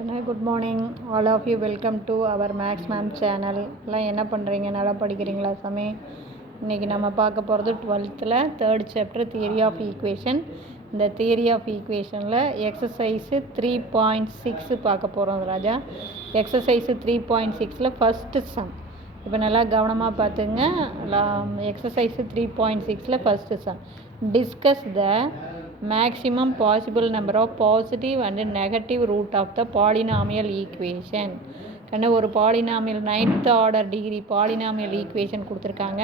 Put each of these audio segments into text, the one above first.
Good morning all of you. Welcome to our maths ma'am channel. எல்லாம் என்ன பண்ணுறீங்க? நல்லா படிக்கிறீங்களா சாமி? இன்றைக்கி நம்ம பார்க்க போகிறது 12th third chapter theory of equation. இந்த தியரி ஆஃப் ஈக்குவேஷனில் எக்ஸசைஸு 3.6 பார்க்க போகிறோம் ராஜா. Exercise 3.6 first some. இப்போ நல்லா கவனமாக பார்த்துங்க. Exercise 3.6 first some. Discuss the maximum possible number of positive and negative root of the polynomial equation. கண்ண ஒரு polynomial 9th order degree polynomial equation கொடுத்துருக்காங்க.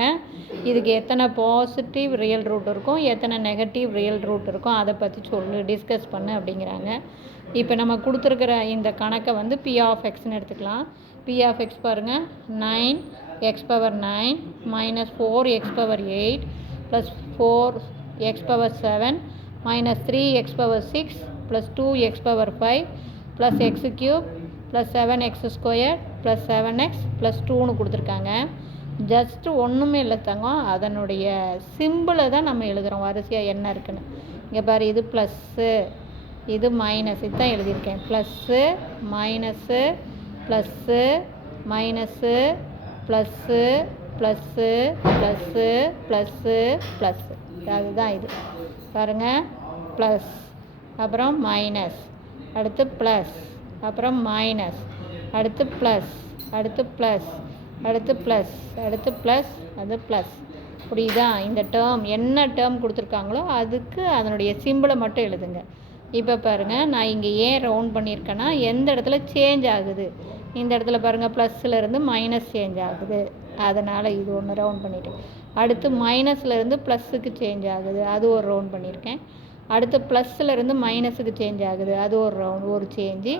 இதுக்கு எத்தனை பாசிட்டிவ் ரியல் ரூட் இருக்கும், எத்தனை நெகட்டிவ் ரியல் ரூட் இருக்கும், அதை பற்றி சொல்லு, டிஸ்கஸ் பண்ணு அப்படிங்கிறாங்க. இப்போ நம்ம கொடுத்துருக்கிற இந்த கணக்கை வந்து பி ஆஃப் எக்ஸ்ன்னு எடுத்துக்கலாம். பி ஆஃப் எக்ஸ் பாருங்கள், 9x⁻9 minus 4x⁻8 plus 4x⁻7 minus 3x⁻6 plus 2x⁻5 plus x³ plus 7x squared plus 7x plus 2ன்னு கொடுத்துருக்காங்க. ஜஸ்ட்டு ஒன்றுமே இல்லை தங்கம், அதனுடைய சிம்பிளை தான் நம்ம எழுதுகிறோம் வரிசையாக என்ன இருக்குன்னு. இங்கே பாரு, இது ப்ளஸ்ஸு, இது மைனஸ், இதுதான் எழுதியிருக்கேன். Plus minus plus minus plus plus plus plus plus, அதுதான் இது பாருங்கள். ப்ளஸ், அப்புறம் மைனஸ், அடுத்து ப்ளஸ், அப்புறம் மைனஸ், அடுத்து ப்ளஸ், அடுத்து ப்ளஸ், அடுத்து ப்ளஸ், அடுத்து ப்ளஸ், அது ப்ளஸ். புரியுதா? இந்த டேர்ம் என்ன டேர்ம் கொடுத்துருக்காங்களோ அதுக்கு அதனுடைய சிம்பிளை மட்டும் எழுதுங்க. இப்போ பாருங்கள், நான் இங்கே ஏன் ரவுண்ட் பண்ணியிருக்கேன்னா எந்த இடத்துல சேஞ்ச் ஆகுது. இந்த இடத்துல பாருங்கள், ப்ளஸ்ஸிலேருந்து மைனஸ் சேஞ்ச் ஆகுது, அதனால் இது ஒன்று ரவுண்ட் பண்ணிட்டேன். அடுத்து மைனஸ்லேருந்து ப்ளஸ்ஸுக்கு சேஞ்ச் ஆகுது, அது ஒரு ரவுண்ட் பண்ணியிருக்கேன். அடுத்து ப்ளஸ்ஸிலேருந்து மைனஸுக்கு சேஞ்ச் ஆகுது, அது ஒரு சேஞ்சு.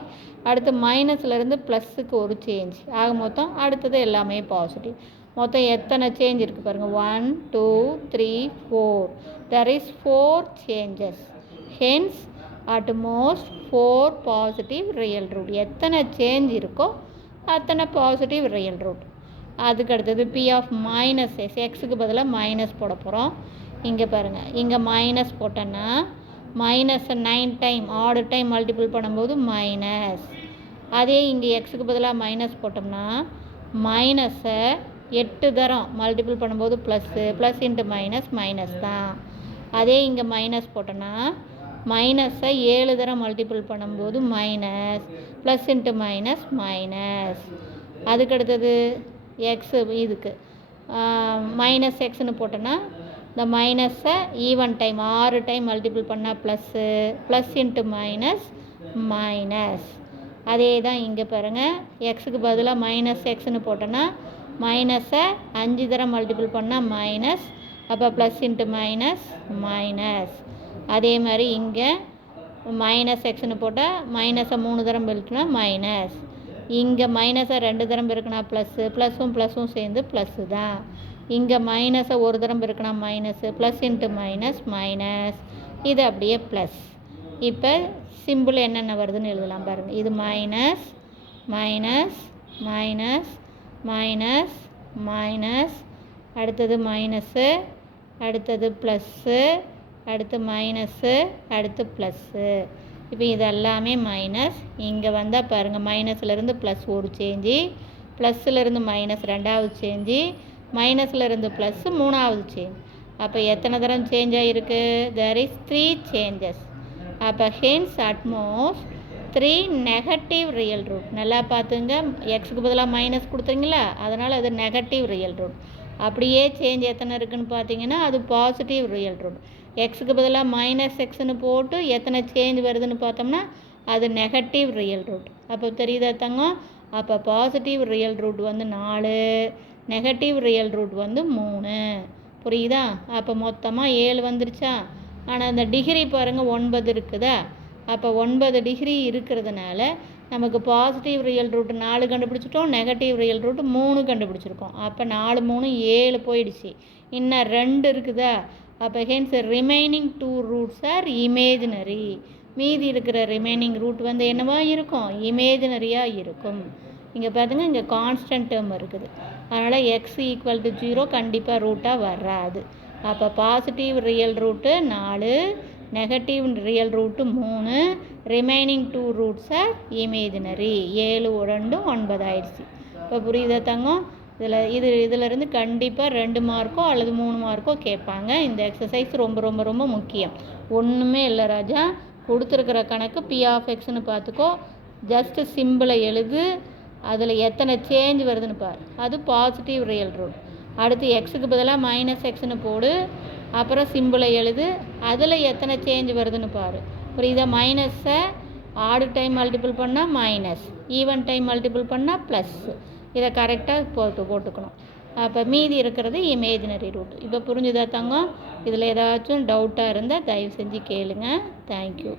அடுத்து மைனஸ்லேருந்து ப்ளஸ்ஸுக்கு ஒரு சேஞ்ச். ஆக மொத்தம் அடுத்தது எல்லாமே பாசிட்டிவ். மொத்தம் எத்தனை சேஞ்ச் இருக்குது பாருங்கள், 1 2 3 4. there is 4 changes. hence at most 4 positive real root. எத்தனை சேஞ்ச் இருக்கோ அத்தனை பாசிட்டிவ் ரியல் ரூட். அதுக்கு அடுத்தது பி ஆஃப் மைனஸ் எக்ஸ், எக்ஸுக்கு பதிலாக மைனஸ் போட போகிறோம். இங்கே பாருங்கள், இங்கே மைனஸ் போட்டோன்னா மைனஸை 9 டைம் ஆடு டைம் மல்டிபிள் பண்ணும்போது மைனஸ். அதே இங்கே எக்ஸுக்கு பதிலாக மைனஸ் போட்டோம்னா மைனஸை 8 தரம் மல்டிபிள் பண்ணும்போது plus, plus into minus minus தான். அதே இங்கே மைனஸ் போட்டோன்னா மைனஸை 7 தரம் மல்டிபிள் பண்ணும்போது minus, plus into minus minus. அதுக்கடுத்தது எக்ஸு, இதுக்கு மைனஸ் எக்ஸ்னு போட்டோன்னா இந்த மைனஸை ஈவன் டைம் 6 டைம் மல்டிபிள் பண்ணால் plus, plus into minus minus. அதே தான் இங்கே பாருங்கள், எக்ஸுக்கு பதிலாக மைனஸ் எக்ஸ்னு போட்டோன்னா மைனஸை 5 தரம் மல்டிபிள் பண்ணால் மைனஸ், அப்போ ப்ளஸ் இன்ட்டு மைனஸ் மைனஸ். அதே மாதிரி இங்கே மைனஸ் எக்ஸ்னு போட்டால் மைனஸை 3 தரம் பெருக்கினா மைனஸ். இங்கே மைனஸை 2 தரம் பெருக்கினா ப்ளஸ்ஸு, ப்ளஸ்ஸும் ப்ளஸ்ஸும் சேர்ந்து ப்ளஸ்ஸு தான். இங்கே மைனஸை 1 தரம் பெருக்கினா minus, plus into minus minus, இது அப்படியே ப்ளஸ். இப்போ சிம்பிள் என்னென்ன வருதுன்னு எழுதலாம் பாருங்கள். இது minus minus minus minus minus, அடுத்தது மைனஸு, அடுத்தது ப்ளஸ்ஸு, அடுத்து மைனஸு, அடுத்து ப்ளஸ்ஸு. இப்போ இது எல்லாமே மைனஸ். இங்கே வந்தால் பாருங்கள், மைனஸ்லேருந்து ப்ளஸ் ஒரு சேஞ்சு, ப்ளஸ்ஸிலேருந்து மைனஸ் 2வது சேஞ்சு, மைனஸ்லேருந்து ப்ளஸ்ஸு 3வது சேஞ்ச். அப்போ எத்தனை தரம் சேஞ்ச் ஆகிருக்கு? there is 3 changes. அப்போ hence at most 3 negative real root. நல்லா பார்த்துங்க, எக்ஸுக்கு பதிலாக மைனஸ் கொடுத்தீங்களா, அதனால் அது நெகட்டிவ் ரியல் ரூட். அப்படியே சேஞ்ச் எத்தனை இருக்குதுன்னு பார்த்தீங்கன்னா அது பாசிட்டிவ் ரியல் ரூட். எக்ஸுக்கு பதிலாக மைனஸ் எக்ஸ்னு போட்டு எத்தனை சேஞ்ச் வருதுன்னு பார்த்தோம்னா அது நெகட்டிவ் ரியல் ரூட். அப்போ தெரியுதா தங்கம்? அப்போ பாசிட்டிவ் ரியல் ரூட் வந்து 4, நெகட்டிவ் ரியல் ரூட் வந்து 3. புரியுதா? அப்போ மொத்தமாக 7 வந்துருச்சா? ஆனால் அந்த டிகிரி பாருங்கள் 9 இருக்குதா? அப்போ 9 டிகிரி இருக்கிறதுனால நமக்கு பாசிட்டிவ் ரியல் ரூட் 4 கண்டுபிடிச்சிட்டோம், நெகட்டிவ் ரியல் ரூட் 3 கண்டுபிடிச்சிருக்கோம். அப்போ 4 3 7 போயிடுச்சு, இன்னும் 2 இருக்குதா? அப்போ hence remaining 2 roots are imaginary. மீதி இருக்கிற ரிமைனிங் ரூட் வந்து என்னவா இருக்கும்? இமேஜினரியாக இருக்கும். இங்கே பார்த்துங்க, இங்கே கான்ஸ்டன்ட் டேர்ம் இருக்குது, அதனால் எக்ஸ் ஈக்குவல் டு 0 கண்டிப்பாக ரூட்டாக வராது. அப்போ positive real root 4, negative real root 3, remaining 2 roots are imaginary. 7 2 9 ஆயிடுச்சு. இப்போ புரியுதா தங்கம்? இதிலிருந்து கண்டிப்பாக 2 மார்க்கோ அல்லது 3 மார்க்கோ கேட்பாங்க. இந்த எக்ஸசைஸ் ரொம்ப ரொம்ப ரொம்ப முக்கியம். ஒன்றுமே இல்லை ராஜா, கொடுத்துருக்கிற கணக்கு பி ஆஃப் எக்ஸ்னு பார்த்துக்கோ. ஜஸ்ட்டு சிம்பிளை எழுது, அதில் எத்தனை சேஞ்ச் வருதுன்னு பாரு. அது பாசிட்டிவ் ரியல் ரூட். அடுத்து எக்ஸுக்கு பதிலாக மைனஸ் எக்ஸ்னு போடு, அப்புறம் சிம்பிளை எழுது, அதில் எத்தனை சேஞ்ச் வருதுன்னு பாரு. புரியுதா? மைனஸை ஆடு டைம் மல்டிபிள் பண்ணால் மைனஸ், ஈவன் டைம் மல்டிபிள் பண்ணால் ப்ளஸ். இதை கரெக்டாக போட்டுக்கணும். அப்போ மீதி இருக்கிறது இமேஜினரி ரூட். இப்போ புரிஞ்சுதா தங்கம்? இதில் ஏதாச்சும் டவுட்டாக இருந்தால் தயவு செஞ்சு கேளுங்க. தேங்க்யூ.